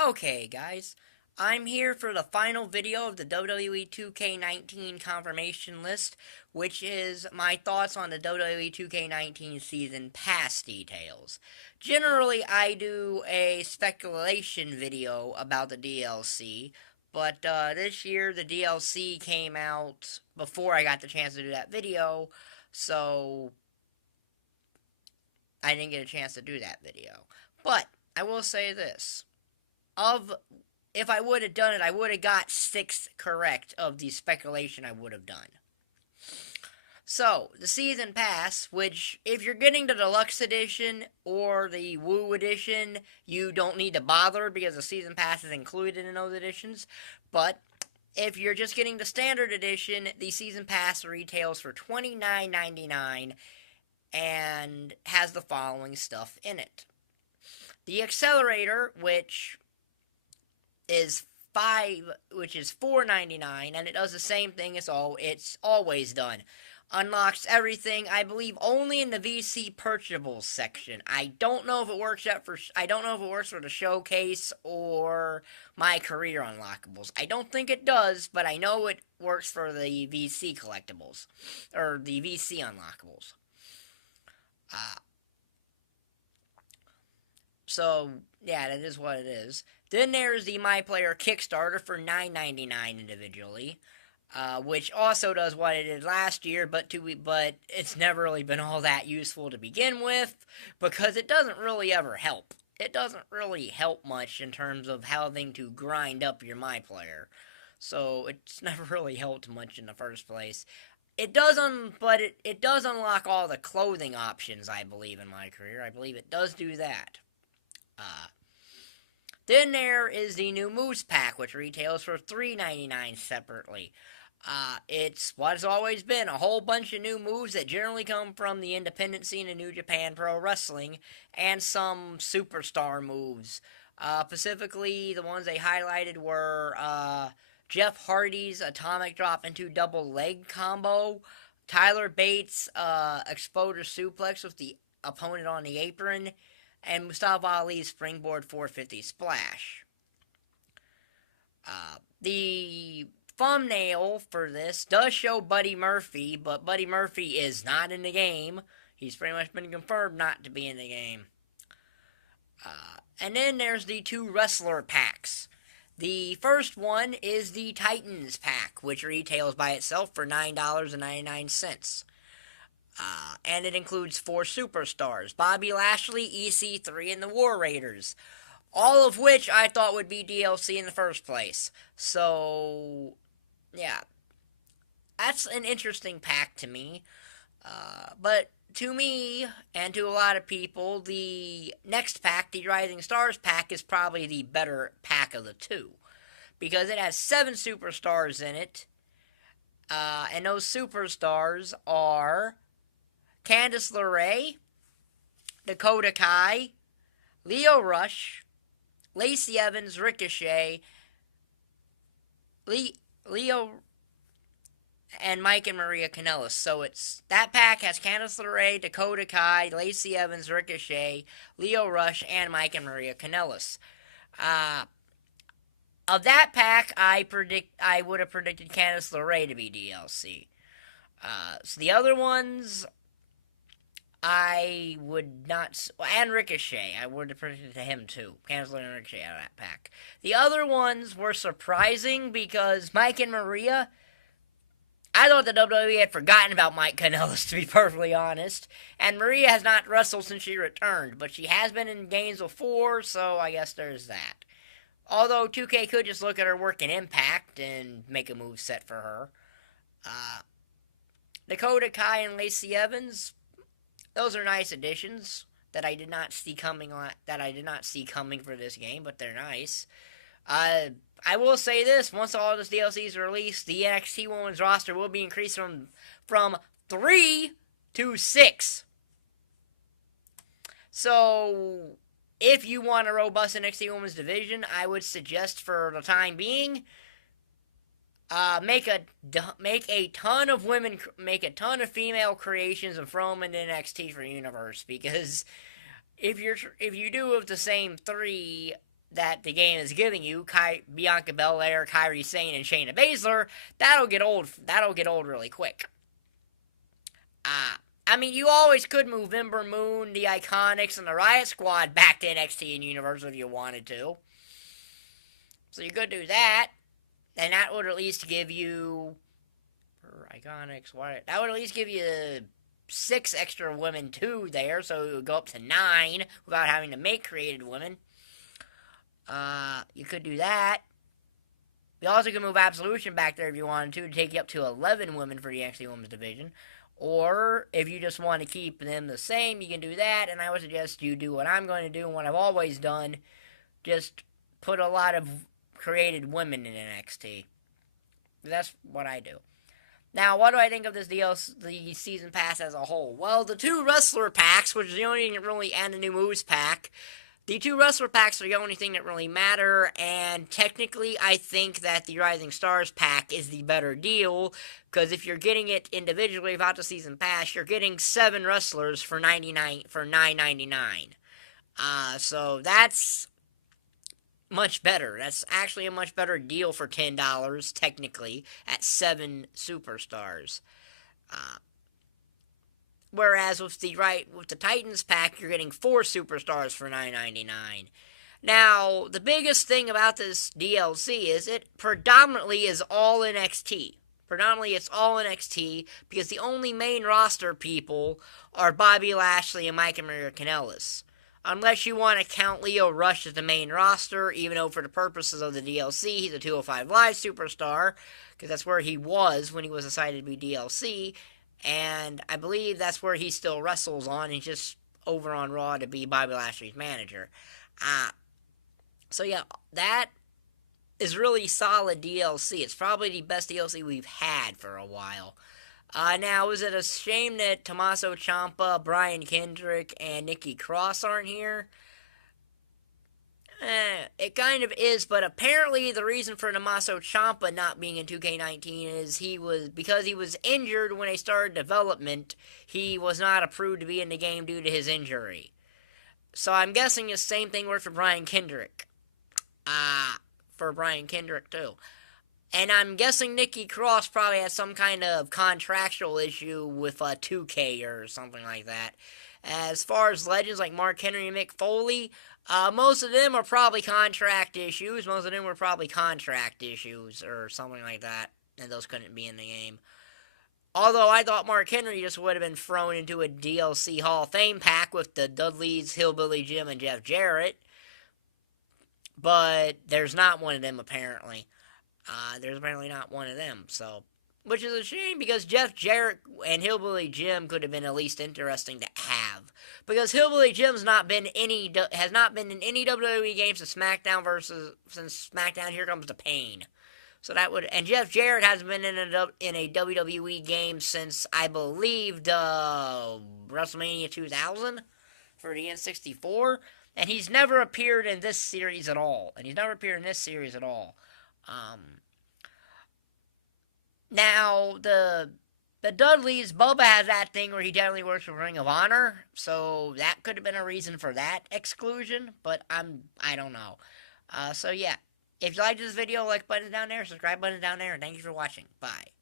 Okay, guys, I'm here for the final video of the WWE2K19 confirmation list, which is my thoughts on the WWE2K19 season pass details. Generally, I do a speculation video about the DLC, but this year the DLC came out before I got the chance to do that video, so I didn't get a chance to do that video. But I will say this. Of if I would have done it, I would have got 6 correct of the speculation I would have done. So, the Season Pass, which, if you're getting the Deluxe Edition or the Woo Edition, you don't need to bother because the Season Pass is included in those editions. But, if you're just getting the Standard Edition, the Season Pass retails for $29.99 and has the following stuff in it. The Accelerator, is $4.99, and it does the same thing as it's always done. Unlocks everything, I believe, only in the VC purchasables section. I don't know if it works for the showcase or my career unlockables. I don't think it does, but I know it works for the VC collectibles or the VC unlockables. Uh, So, yeah, that is what it is. Then there's the My Player Kickstarter for $9.99 individually, which also does what it did last year, but it's never really been all that useful to begin with because it doesn't really ever help. It doesn't really help much in terms of having to grind up your My Player. So it's never really helped much in the first place. It does unlock all the clothing options, I believe, in my career. I believe it does do that. Uh, then there is the new Moose Pack, which retails for $3.99 separately. It's what it's always been, a whole bunch of new moves that generally come from the independent scene of New Japan Pro Wrestling, and some superstar moves. Specifically, the ones they highlighted were Jeff Hardy's Atomic Drop into Double Leg Combo, Tyler Bates' Exploder Suplex with the opponent on the apron, and Mustafa Ali's Springboard 450 Splash. The thumbnail for this does show Buddy Murphy, but Buddy Murphy is not in the game. He's pretty much been confirmed not to be in the game. And then there's the 2 wrestler packs. The first one is the Titans pack, which retails by itself for $9.99. And it includes 4 superstars: Bobby Lashley, EC3, and the War Raiders. All of which I thought would be DLC in the first place. So, yeah. That's an interesting pack to me. But to me, and to a lot of people, the next pack, the Rising Stars pack, is probably the better pack of the 2. Because it has 7 superstars in it. And those superstars are Candice LeRae, Dakota Kai, Lio Rush, Lacey Evans, Ricochet, Leo, and Mike and Maria Kanellis. So that pack has Candice LeRae, Dakota Kai, Lacey Evans, Ricochet, Lio Rush, and Mike and Maria Kanellis. Of that pack, I would have predicted Candice LeRae to be DLC. So the other ones, I would not, and Ricochet, I would have predicted to him too. Candice LeRae and Ricochet out of that pack. The other ones were surprising because Mike and Maria, I thought the WWE had forgotten about Mike Kanellis, to be perfectly honest. And Maria has not wrestled since she returned, but she has been in games before, so I guess there's that. Although 2K could just look at her work in Impact and make a move set for her. Dakota Kai and Lacey Evans, those are nice additions that I did not see coming for this game, but they're nice. I will say this: once all this DLC is released, the NXT Women's roster will be increased from 3 to 6. So, if you want a robust NXT Women's division, I would suggest, for the time being, make a ton of female creations and throw them into NXT for Universe, because if you do have the same 3, that the game is giving you, Bianca Belair, Kairi Sane, and Shayna Baszler, that'll get old. That'll get old really quick. I mean, you always could move Ember Moon, the Iconics, and the Riot Squad back to NXT and Universal if you wanted to. So you could do that, and that would at least give you Iconics. That would at least give you 6 extra women too there, so it would go up to 9 without having to make created women. You could do that. You also could move Absolution back there if you wanted to take you up to 11 women for the NXT Women's Division. Or, if you just want to keep them the same, you can do that, and I would suggest you do what I'm going to do and what I've always done. Just put a lot of created women in NXT. That's what I do. Now, what do I think of this DLC, the Season Pass as a whole? Well, the 2 Wrestler Packs, which is the only thing that really, and the new Moves Pack, the 2 Wrestler Packs are the only thing that really matter, and technically I think that the Rising Stars Pack is the better deal, because if you're getting it individually without the Season Pass, you're getting 7 wrestlers for $9.99. So that's much better. That's actually a much better deal for $10, technically, at 7 superstars. Whereas with the Titans pack, you're getting 4 superstars for $9.99. Now, the biggest thing about this DLC is it predominantly is all NXT. Predominantly, it's all NXT because the only main roster people are Bobby Lashley and Mike and Maria Kanellis. Unless you want to count Leo Rush as the main roster, even though for the purposes of the DLC, he's a 205 Live superstar, because that's where he was when he was decided to be DLC. And I believe that's where he still wrestles on. He's just over on Raw to be Bobby Lashley's manager. So yeah, that is really solid DLC. It's probably the best DLC we've had for a while. Now, is it a shame that Tommaso Ciampa, Brian Kendrick, and Nikki Cross aren't here? It kind of is, but apparently the reason for Tommaso Ciampa not being in 2K19 is because he was injured when they started development. He was not approved to be in the game due to his injury. So I'm guessing the same thing worked for Brian Kendrick. Too. And I'm guessing Nikki Cross probably has some kind of contractual issue with 2K or something like that. As far as legends like Mark Henry and Mick Foley, most of them are probably contract issues. Most of them were probably contract issues or something like that, and those couldn't be in the game. Although I thought Mark Henry just would have been thrown into a DLC Hall of Fame pack with the Dudleys, Hillbilly Jim, and Jeff Jarrett. But there's not one of them, apparently. There's apparently not one of them, so... Which is a shame, because Jeff Jarrett and Hillbilly Jim could have been at least interesting to have. Because Hillbilly Jim's has not been in any WWE game since SmackDown Here Comes the Pain. So that would... And Jeff Jarrett hasn't been in a WWE game since, I believe, the WrestleMania 2000 for the N64. And he's never appeared in this series at all. Now, the Dudleys, Bubba has that thing where he definitely works for Ring of Honor, so that could have been a reason for that exclusion, but I don't know. So yeah, if you liked this video, like button down there, subscribe button down there, and thank you for watching. Bye.